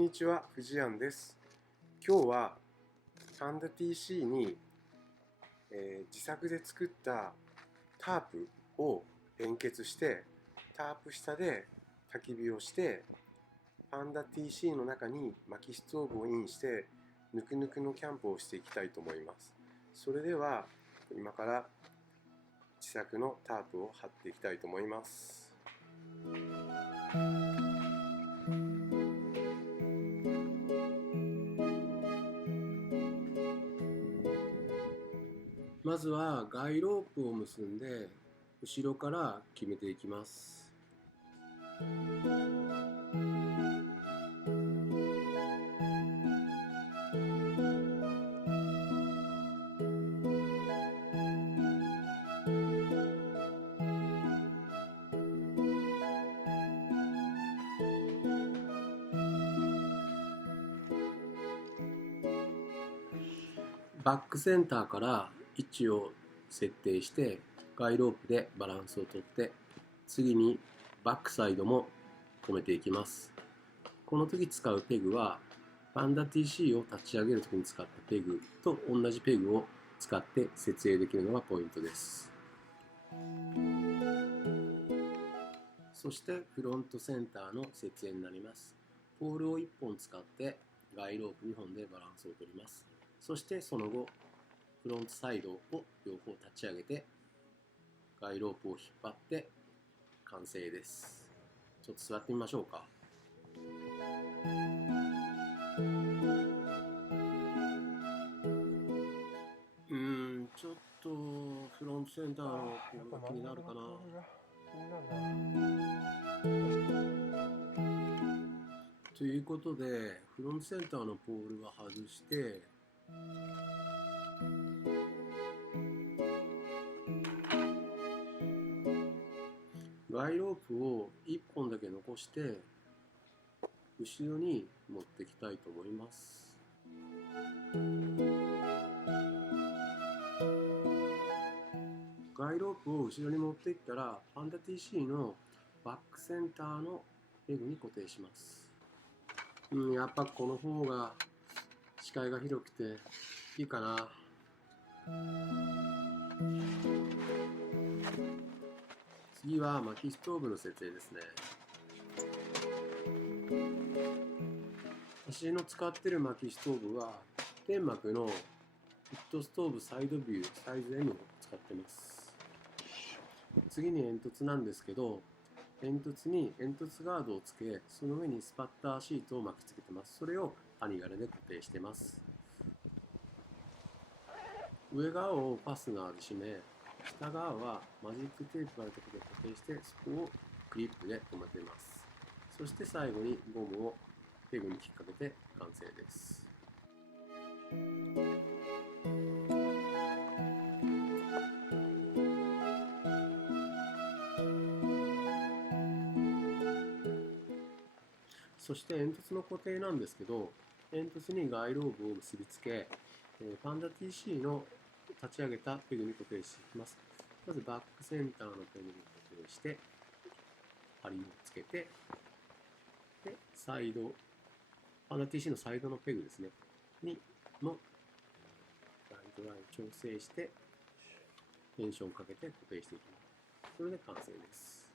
んにちは、藤庵です。今日はパンダ TC に、自作で作ったタープを連結して、タープ下で焚き火をして、パンダ TC の中に薪ストーブをインして、ぬくぬくのキャンプをしていきたいと思います。それでは、今から自作のタープを張っていきたいと思います。まずはガイロープを結んで後ろから決めていきます。バックセンターから位置を設定してガイロープでバランスをとって、次にバックサイドも止めていきます。この時使うペグはパンダ TC を立ち上げる時に使ったペグと同じペグを使って設営できるのがポイントです。そしてフロントセンターの設営になります。ポールを1本使ってガイロープ2本でバランスをとります。そしてその後フロントサイドを両方立ち上げてガイロープを引っ張って完成です。ちょっと座ってみましょうか。ちょっとフロントセンターのポールが気になるかな。ということでフロントセンターのポールは外してガイロープを1本だけ残して後ろに持ってきたいと思います。ガイロープを後ろに持っていったらパンダ TC のバックセンターのペグに固定します。やっぱこの方が視界が広くていいかな。次は薪ストーブの設営ですね。私の使ってる薪ストーブは天幕のヒットストーブサイドビューサイズ M を使ってます。次に煙突なんですけど、煙突に煙突ガードをつけ、その上にスパッターシートを巻きつけてます。それを針金で固定してます。上側をファスナーで締め、下側はマジックテープがあるところで固定して、そこをクリップで留めてます。そして最後にゴムをペグに引っ掛けて完成です。そして煙突の固定なんですけど、煙突にガイローブを結びつけ、パンダ TC の立ち上げたペグに固定していきます。まずバックセンターのペグに固定して、針をつけて、で、サイド、パンダ TC のサイドのペグですね、のガイドライン調整して、テンションかけて固定していきます。それで完成です。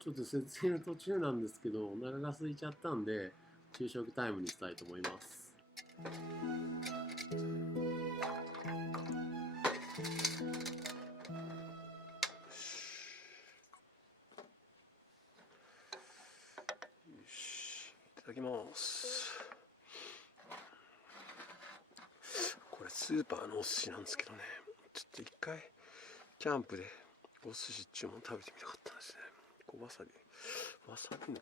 ちょっと説明の途中なんですけど、お腹が空いちゃったんで、昼食タイムにしたいと思います。いただきます。これスーパーのお寿司なんですけどね、ちょっと一回キャンプでお寿司注文食べてみたかったんですね。わさびの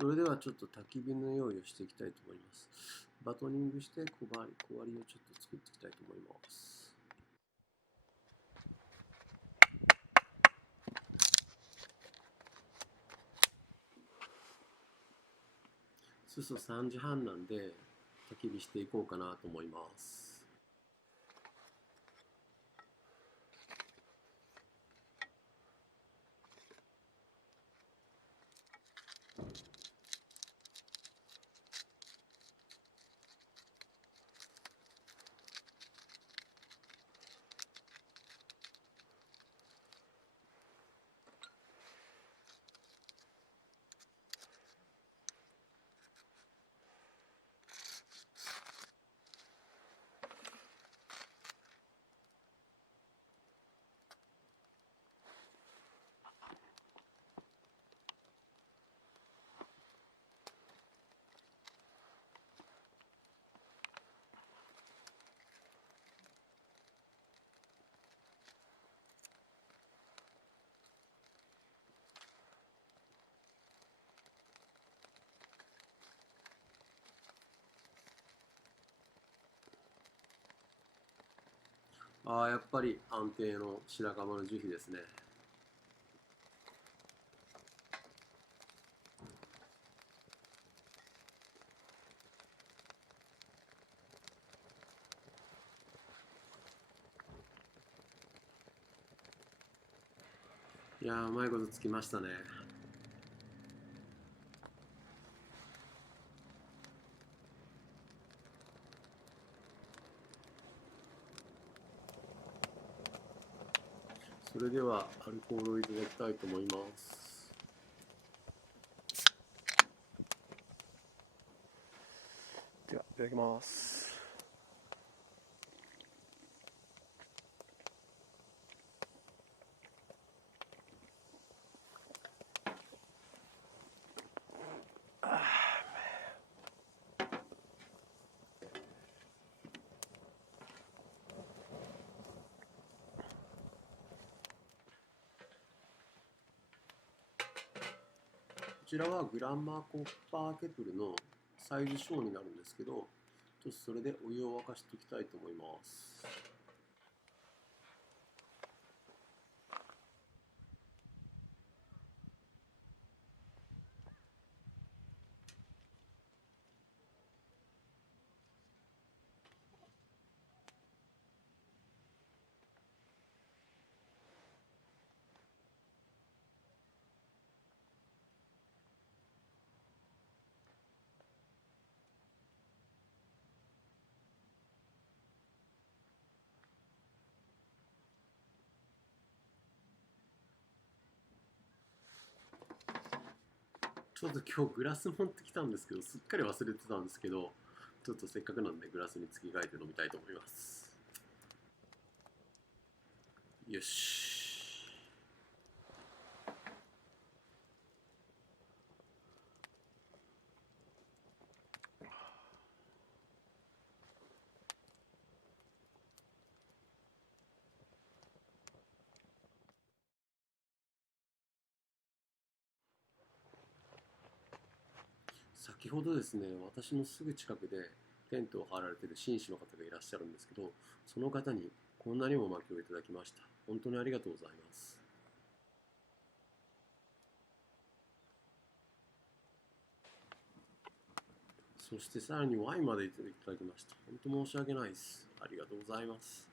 それではちょっと焚き火の用意をしていきたいと思います。バトニングして小割りをちょっと作っていきたいと思います。そうそう3時半なんで焚き火していこうかなと思います。ああ、やっぱり安定の白樺の樹皮ですね。いやー、うまいことつきましたね。それではアルコールをいただきたいと思います。では、いただきます。こちらはグランマーコッパーケトルのサイズ小になるんですけど、ちょっとそれでお湯を沸かしていきたいと思います。ちょっと今日グラス持ってきたんですけど、すっかり忘れてたんですけど、ちょっとせっかくなんでグラスに付け替えて飲みたいと思います。よし。先ほどですね、私のすぐ近くでテントを張られている紳士の方がいらっしゃるんですけど、その方にこんなにも薪をいただきました。本当にありがとうございます。そしてさらにワインまでいただきました。本当申し訳ないです。ありがとうございます。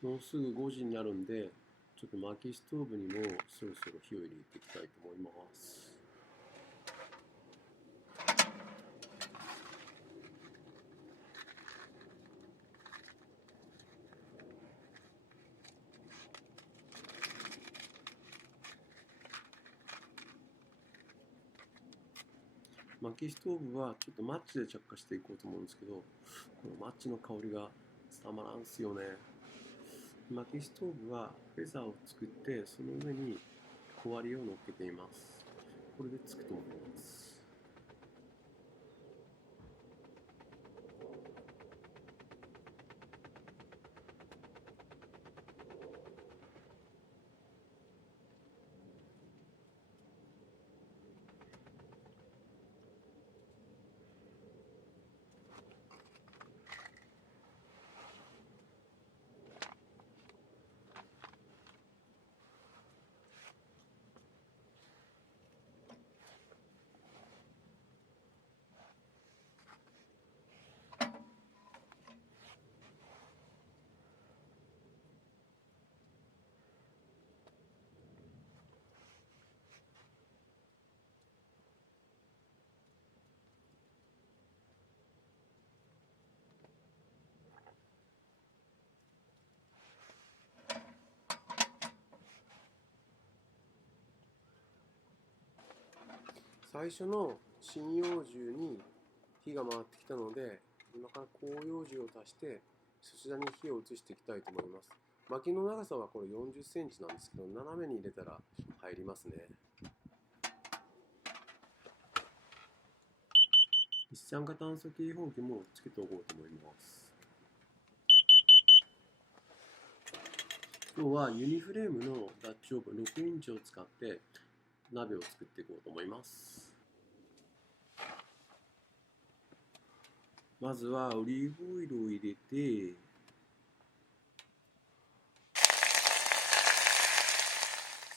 もうすぐ5時になるんで、ちょっと薪ストーブにもそろそろ火を入れていきたいと思います。薪ストーブはちょっとマッチで着火していこうと思うんですけど、このマッチの香りがたまらんすよね。薪ストーブはフェザーを作ってその上に小割りを乗っけています。これでつくと思います。最初の針葉樹に火が回ってきたので、今から広葉樹を足してそちらに火を移していきたいと思います。薪の長さはこれ40センチなんですけど、斜めに入れたら入りますね。一酸化炭素警報器もつけておこうと思います。今日はユニフレームのダッチオーブン6インチを使って鍋を作っていこうと思います。まずはオリーブオイルを入れて、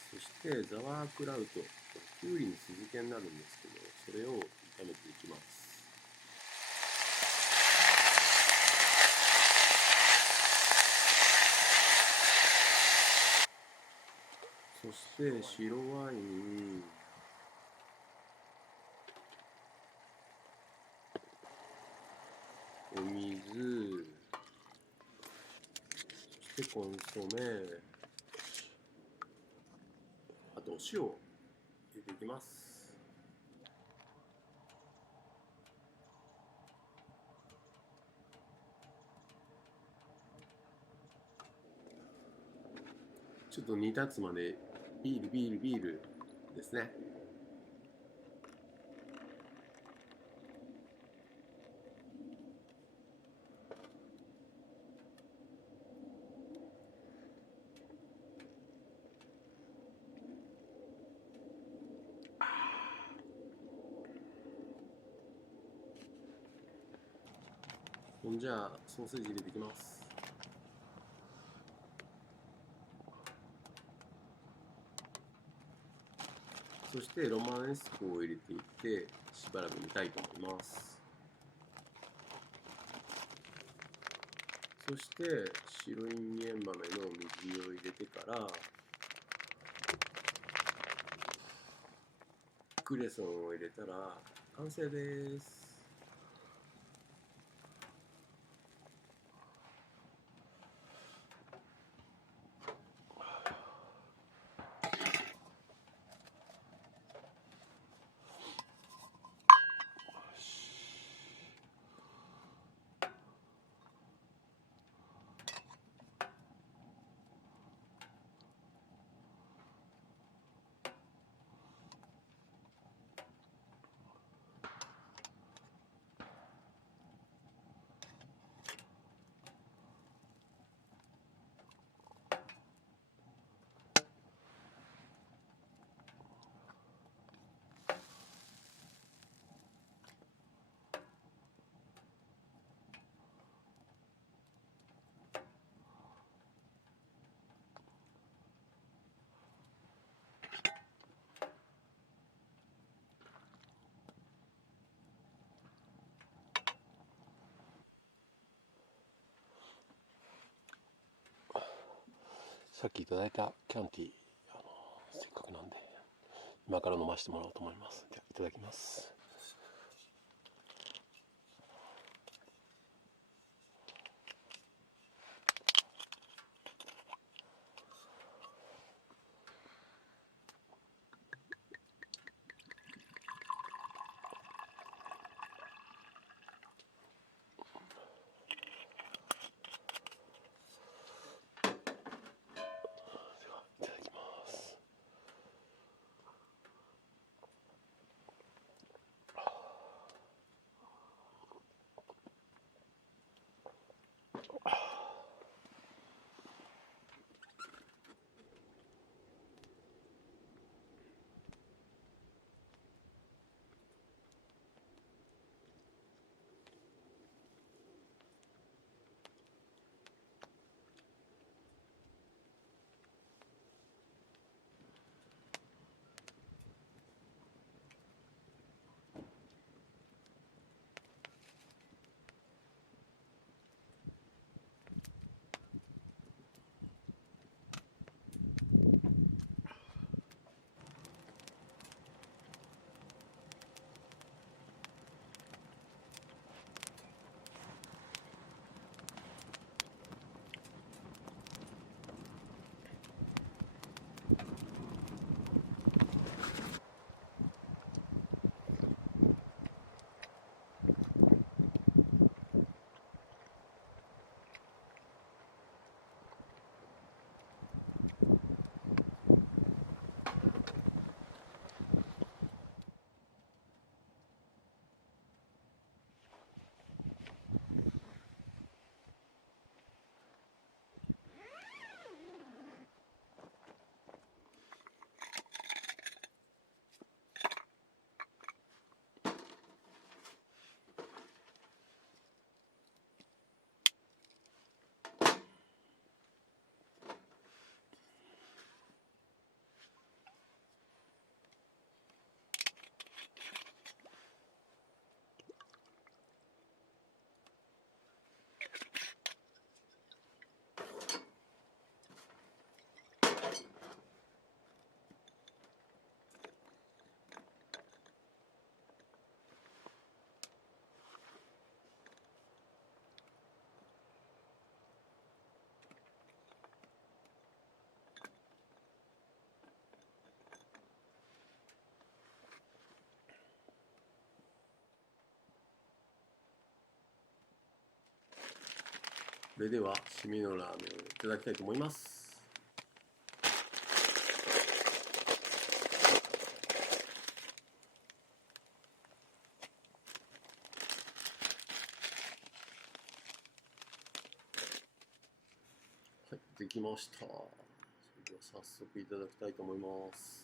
そしてザワークラウト、きゅうりに酢漬けになるんですけど、それを炒めていきます。そして白ワイン、お水、そしてコンソメ、あとお塩を入れていきます。ちょっと煮立つまでビールですね。じゃあソーセージ入れていきます。そしてロマネスコを入れていってしばらく煮たいと思います。そして白いんげん豆の水を入れてからクレソンを入れたら完成です。さっきいただいたキャンティー、せっかくなんで今から飲ませてもらおうと思います。じゃあいただきます。それでは締めのラーメンをいただきたいと思います。はい、できました。それでは早速いただきたいと思います。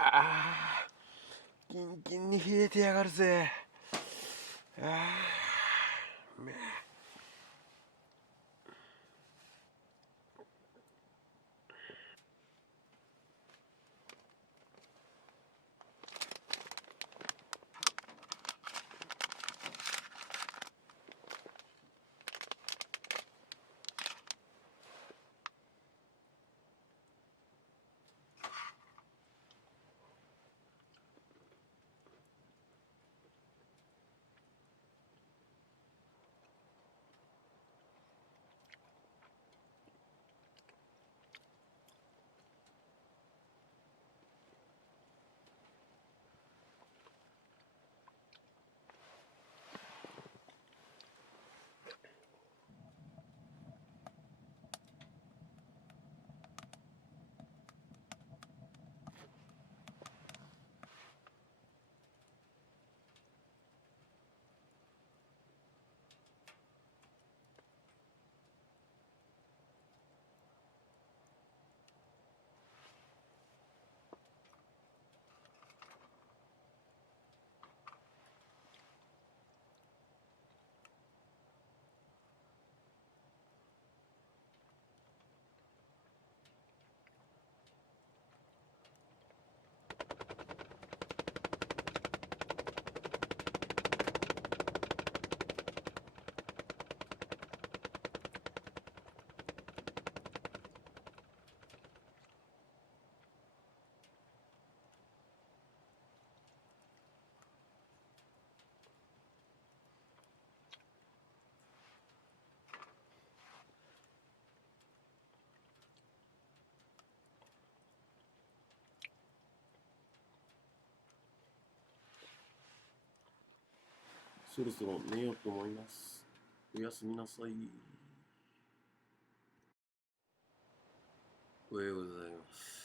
ああ、キンキンに冷えてやがるぜ。ああ、めそろそろ寝ようと思います。おやすみなさい。おはようございます。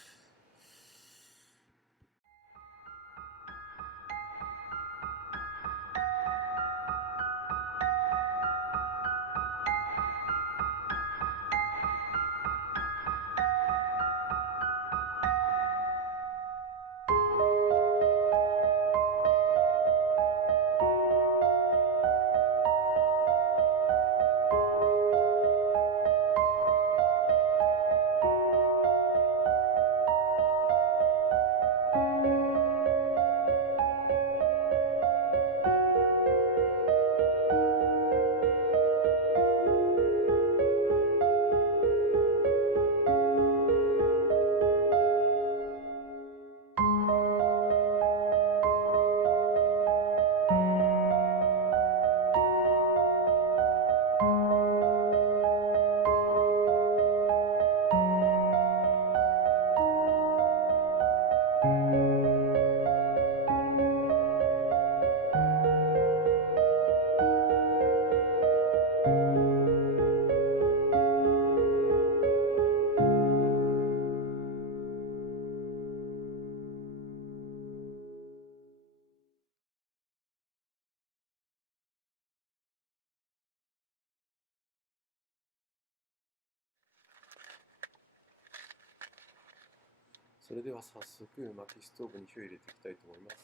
それでは早速薪ストーブに火を入れていきたいと思います。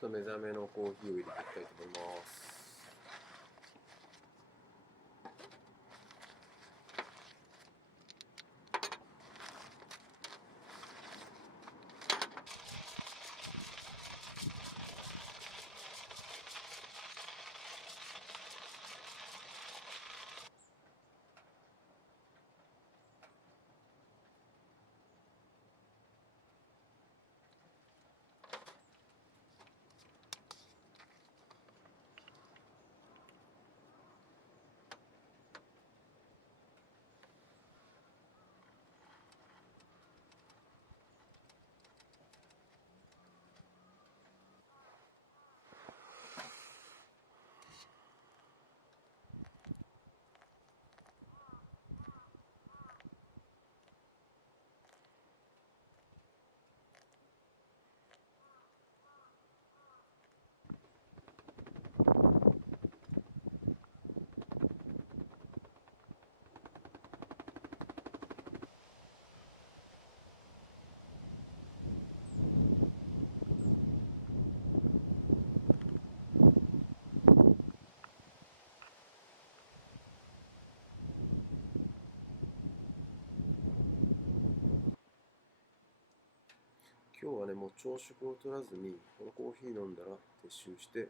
ちょっと目覚めのコーヒーを入れていきたいと思います。今日はね、もう朝食を取らずに、このコーヒー飲んだら撤収して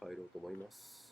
帰ろうと思います。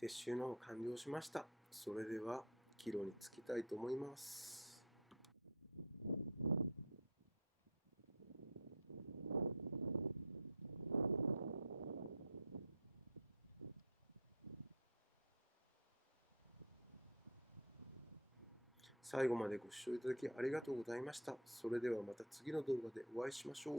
撤収の方完了しました。それでは帰路につきたいと思います。最後までご視聴いただきありがとうございました。それではまた次の動画でお会いしましょう。